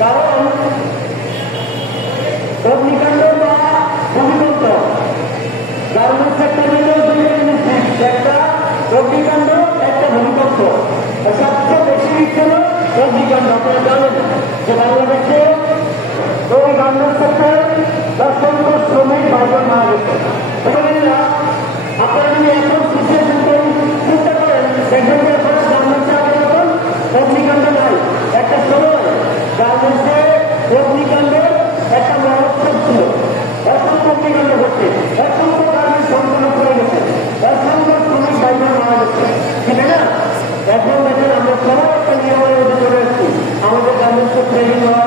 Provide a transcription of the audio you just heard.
কারণ অগ্নিকাণ্ড বা ভূমিকম্প গার্মেন্টস সেক্টর হলো দুই জিনিস, একটা অগ্নিকাণ্ড, একটা ভূমিকম্প। সবচেয়ে বেশি হলো অগ্নিকাণ্ড। আপনারা জানেন যে বাংলাদেশে ওই গার্মেন্টস সেক্টরে অসংখ্য শ্রমিক ভাইজন মারা গেছে। আপনারা যদি এখন সিচুয়েশন চিন্তা করেন, দেখবেন যে এখন গার্মেন্টসে এখন অগ্নিকাণ্ড নাই। একটা সময় গার্মেন্টসে অগ্নিকাণ্ডের একটা মহোৎসব ছিল, অসংখ্য অগ্নিকাণ্ড ঘটছে, অসংখ্য গার্মেন্টস সম্পন্ন করে গেছে, অসংখ্য শ্রমিক ভাইজন মারা গেছে, ঠিক না? এখন দেখেন আমরা সবাই একটা নিয়মের মধ্যে চলে এসেছি, আমাদের গার্মেন্টসে ট্রেনিং হওয়া